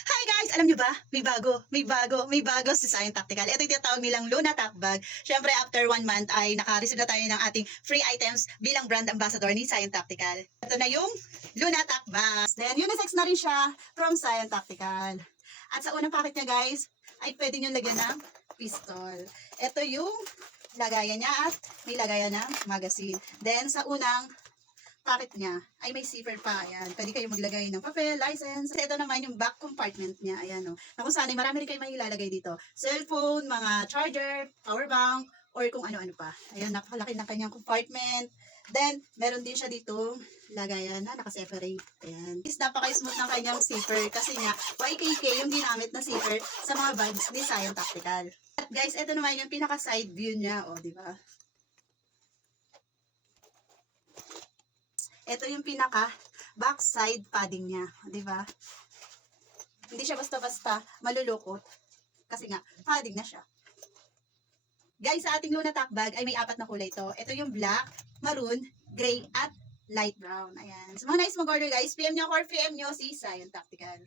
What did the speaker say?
Hi guys! Alam niyo ba? May bago si Science Tactical. Ito yung tinatawag nilang Luna Tack Bag. Syempre, after 1 month ay naka-receive na tayo ng ating free items bilang brand ambassador ni Science Tactical. Ito na yung Luna Tack Bag. Then, unisex na rin siya from Science Tactical. At sa unang packet niya guys, ay pwede nyo lagyan ng pistol. Ito yung lagayan niya at may lagayan ng magazine. Then, sa unang packet niya ay may zipper pa. Ayan. Pwede kayo maglagay ng papel, license. Ito naman yung back compartment niya. Ayan o. Na kung saan ay marami rin kayo mailalagay dito. Cellphone, mga charger, power bank, or kung ano-ano pa. Ayan, napakalaki ng kanyang compartment. Then, meron din siya dito lagayan na nakaseparate. Ayan. Is napaka-smooth ng kanyang zipper kasi nga YKK yung ginamit na zipper sa mga bags ni Science Tactical. At guys, ito naman yung pinaka-side view niya. O, di ba? Ito yung pinaka backside padding niya, 'di ba? Hindi siya basta-basta malulukot kasi nga padding na siya. Guys, sa ating Luna Tack Bag ay may 4 na kulay ito. Ito yung black, maroon, gray at light brown. Ayan. So mga nice mag-order guys, PM niyo ako or PM niyo si Science Tactical.